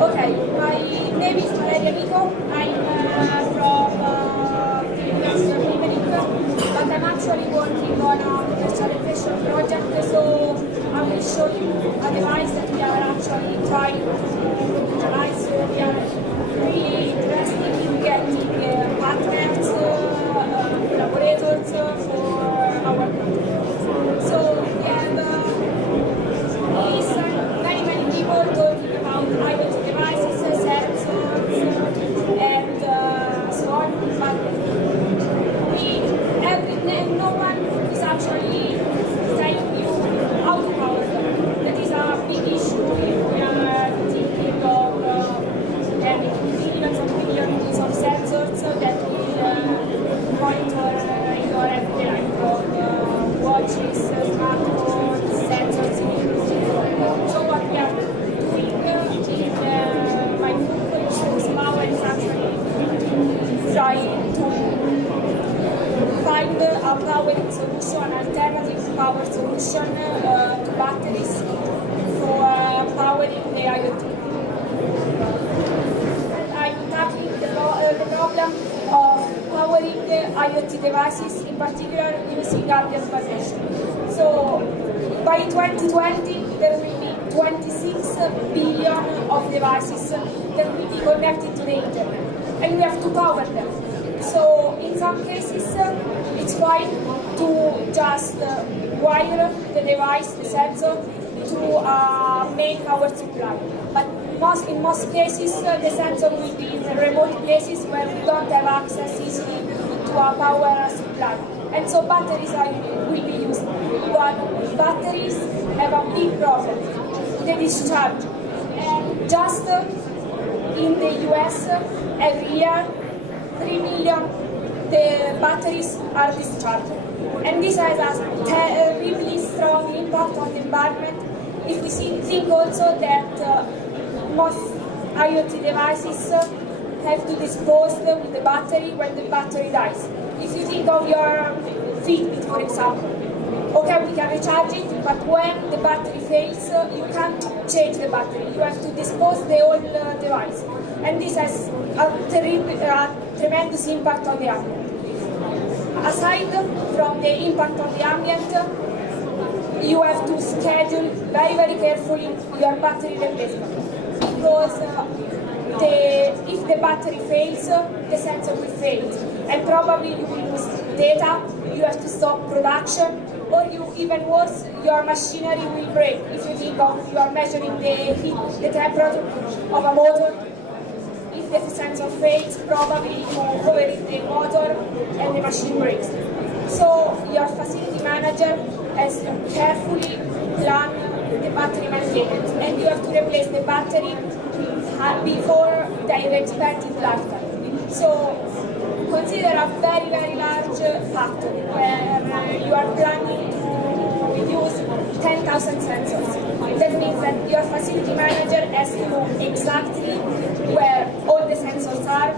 Okay, my name is Valeria Nico. I'm from the University of Limerick, but I'm actually working on a commercialization project, so I will show you a device that we are actually trying to commercialize. So we are really interested in getting partners, collaborators for our project. So we have many people talking about IoT devices, sensors, and so on, but no one is actually telling you how to power them. That is a big issue if we are thinking of having billions of sensors that will monitor your everyday life, from watches, smartphones, sensors. So what we are doing in my group, which is Power, is actually trying to find a powering solution, an alternative power solution to batteries for powering the IoT. I'm tackling the problem of powering IoT devices, in particular using ambient vibration. So by 2020, there will be 26 billion of devices that will be connected to the internet, and we have to power them. So in some cases, it's fine to just wire the device, the sensor, to a main power supply. But in most cases, the sensor will be in remote places where we don't have access easily to a power supply. And so batteries will be used. But batteries have a big problem, the discharge. And just in the US, every year, 3 million the batteries are discharged. And this has a terribly strong impact on the environment. If we think also that most IoT devices have to dispose with the battery when the battery dies. If you think of your Fitbit, for example, okay, we can recharge it, but when the battery fails, you can't change the battery. You have to dispose the whole device. And this has a tremendous impact on the ambient. Aside from the impact on the ambient, you have to schedule very carefully your battery replacement. Because if the battery fails, the sensor will fail. And probably you will lose data, you have to stop production, or even worse, your machinery will break. If you think of you are measuring the heat, the temperature of a motor, if the sensor fails, probably you overheat the motor and the machine breaks. So your facility manager has to carefully plan the battery maintenance, and you have to replace the battery before their expected lifetime. So consider a very large factory where you are planning to use 10,000 sensors. That means that your facility manager has to know exactly where all the sensors are,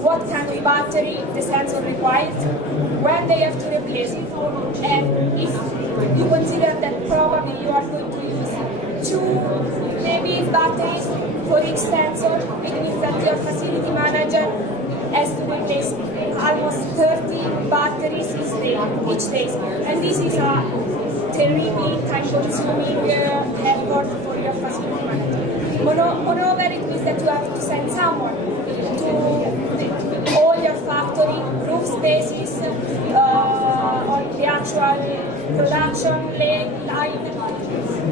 what kind of battery the sensor requires, when they have to replace it. And if you consider that probably you are going to use 2 maybe batteries for each sensor, it means that your facility manager has to replace almost 30 batteries each day. And this is a terribly time-consuming effort for your facility manager. Moreover, it means that you have to send someone to all your factory roof spaces, on the actual production line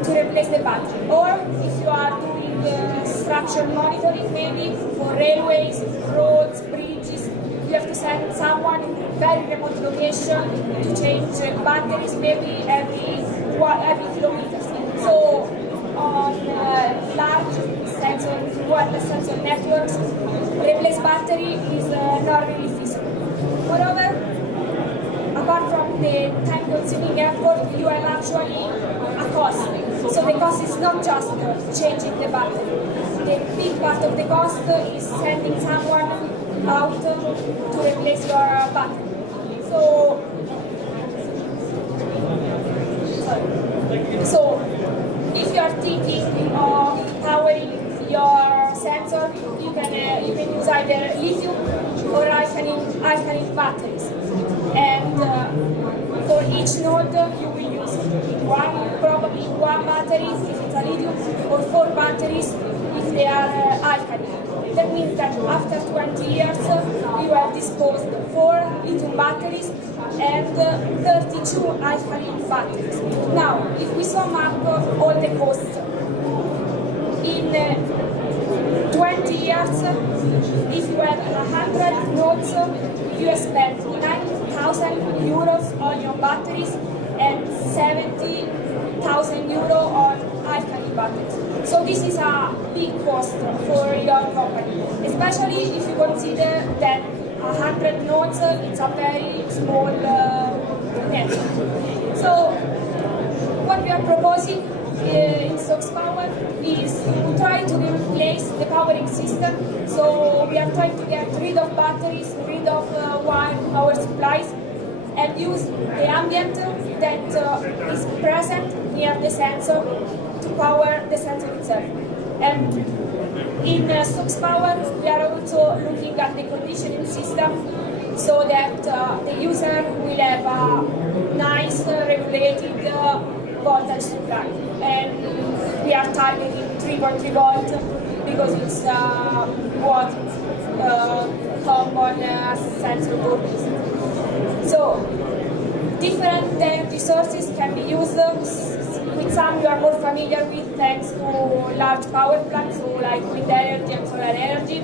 to replace the battery. Or if you are doing structural monitoring, maybe for railways, roads, bridges, you have to send someone in a very remote location to change batteries maybe every kilometer. So on large wireless sensor networks, replace battery is not really feasible. Moreover, apart from the time-consuming effort, you have actually a cost. So the cost is not just changing the battery. The big part of the cost is sending someone out to replace your battery. So if you are thinking of powering your sensor, you can use either lithium or alkaline batteries. And for each node, you will use probably one battery if it's a lithium, or 4 batteries if they are alkaline. That means that after 20 years, you have disposed 4 lithium batteries and 32 alkaline batteries. Now, if we sum up all the costs, in 20 years, if you have 100 nodes, you have spent 9,000 euros on your batteries and 70,000 euros on alkaline batteries. So this is a big cost for your company, especially if you consider that 100 nodes, it's a very small network. So what we are proposing in Sox Power is to try to replace the powering system. So we are trying to get rid of batteries, rid of power supplies, and use the ambient that is present near the sensor to power the sensor itself. And in Sox Power, we are also looking at the conditioning system so that the user will have a nice regulated voltage supply. And we are targeting 3.3 volt because it's what common sensor board is. So different energy sources can be used. With some you are more familiar with thanks to large power plants, so like wind energy and solar energy.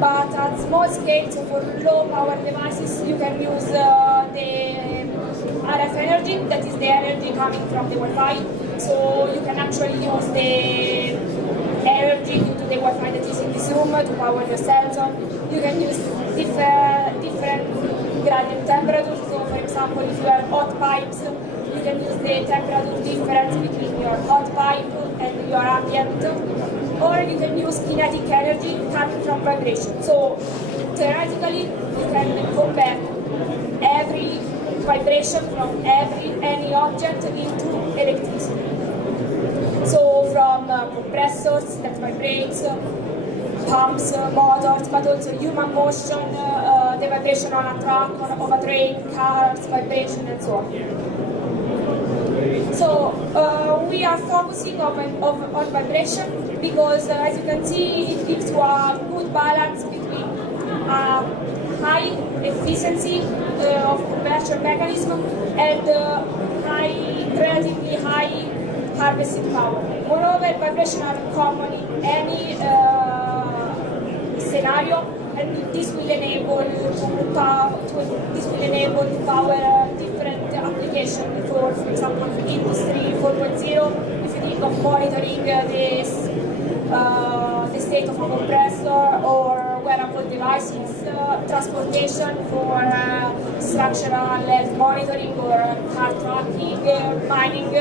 But at small scale, so for low power devices, you can use the RF energy, that is the energy coming from the Wi-Fi. So you can actually use the energy due to the Wi-Fi that is in this room to power your sensor. You can use different gradient temperatures. So for example, if you have hot pipes, you can use the temperature difference between your hot pipe and your ambient. Or you can use kinetic energy coming from vibration. So theoretically, you can convert every vibration from any object into electricity. So from compressors that vibrates, pumps, motors, but also human motion, the vibration on a truck, of a train, cars, vibration, and so on. So we are focusing on vibration because, as you can see, it gives you a good balance between high efficiency of conversion mechanism and relatively high harvesting power. Moreover, vibration are common in any scenario, and this will enable to power different applications for example, Industry 4.0. If you think of monitoring the state of a compressor or wearable devices, transportation for structural health monitoring or car tracking, mining,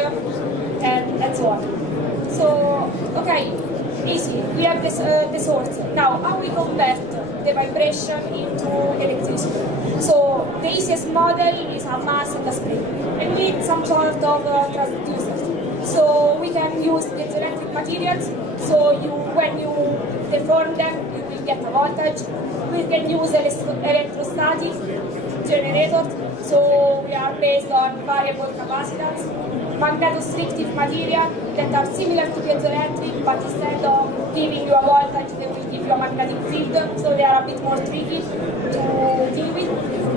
and so on. So, okay, easy. We have the source. Now, how we convert the vibration into electricity? So, the easiest model is a mass and a spring, and we need some sort of transducers. So, we can use the genetic materials. So, when you deform them, you will get a voltage. We can use electrostatic generators. So, we are based on variable capacitance. Magnetostrictive material that are similar to piezoelectric, but instead of giving you a voltage, they will give you a magnetic field, so they are a bit more tricky to deal with.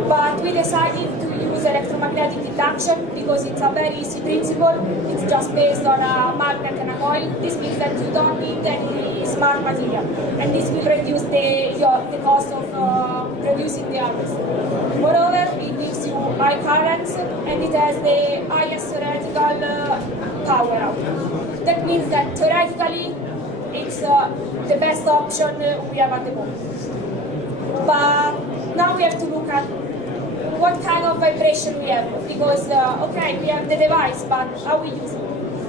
But we decided to use electromagnetic induction because it's a very easy principle. It's just based on a magnet and a coil. This means that you don't need any smart material, and this will reduce the cost of producing the harvest. Moreover, it gives you high currents, and it has the highest theoretical power out. That means that theoretically it's the best option we have at the moment. But now we have to look at what kind of vibration we have, because okay, we have the device, but how we use it.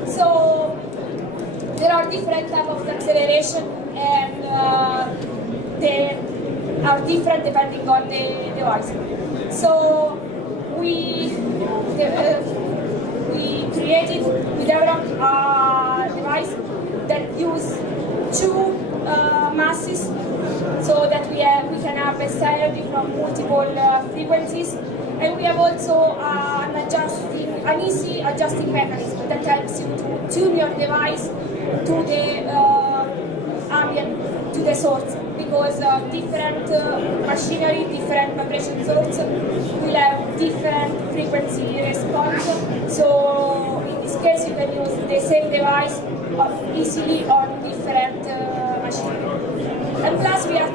So there are different types of acceleration, and they are different depending on the device. So we developed a device that uses two masses, so that we can harvest energy from multiple frequencies. And we have also an easy adjusting mechanism that helps you to tune your device to the ambient, to the source, because different machinery, different vibration source will have different frequency response. So in this case, you can use the same device easily on different machinery. And plus, we have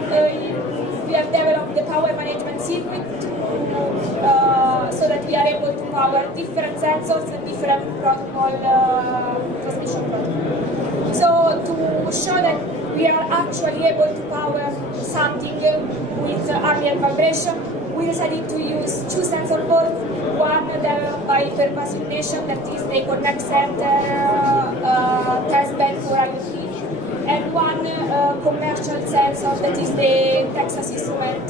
developed the power management circuit so that we are able to power different sensors and different protocol transmission protocols. So to show that we are actually able to power something with ambient vibration, we decided to use two sensor boards, one developed by Pervasive Nation, that is the Connect Center test bed for IoT, and one commercial sensor that is the Texas Instrument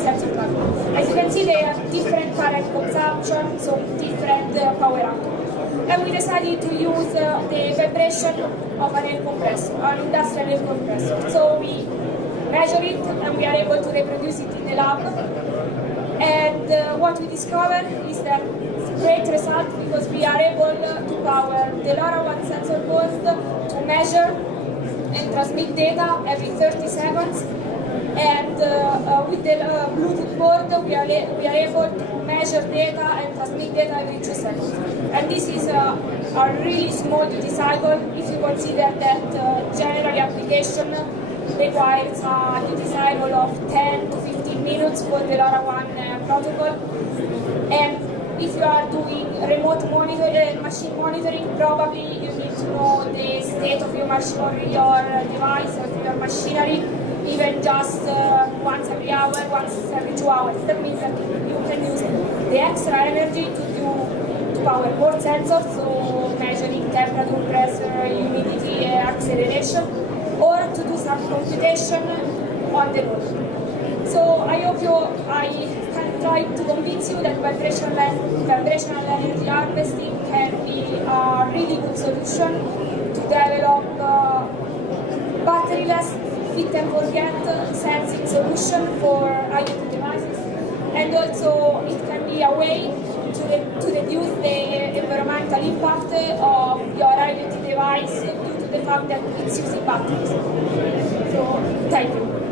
sensor plug. As you can see, they have different current consumption, so different power output. And we decided to use the vibration of an air compressor, an industrial air compressor. So we measure it and we are able to reproduce it in the lab. And what we discovered is that it's a great result, because we are able to power the LoRaWAN sensor board to measure and transmit data every 30 seconds. And with the Bluetooth board, we are able to measure data and transmit data every 2 seconds. And this is a really small duty cycle if you consider that general application requires a duty cycle of 10 to 15 minutes for the LoRaWAN protocol. And if you are doing remote monitoring, machine monitoring, probably you need to know the state of your machine or your device or your machinery, even just once every hour, once every 2 hours. That means that you can use the extra energy to power more sensors, so measuring temperature, pressure, humidity, acceleration, or to do some computation on the road. So I hope I can try to convince you that vibrational energy harvesting can be a really good solution to develop batteryless, fit and forget sensing solution for IoT devices, and also it can be a way to reduce the environmental impact of your IoT device due to the fact that it's using batteries. So, thank you.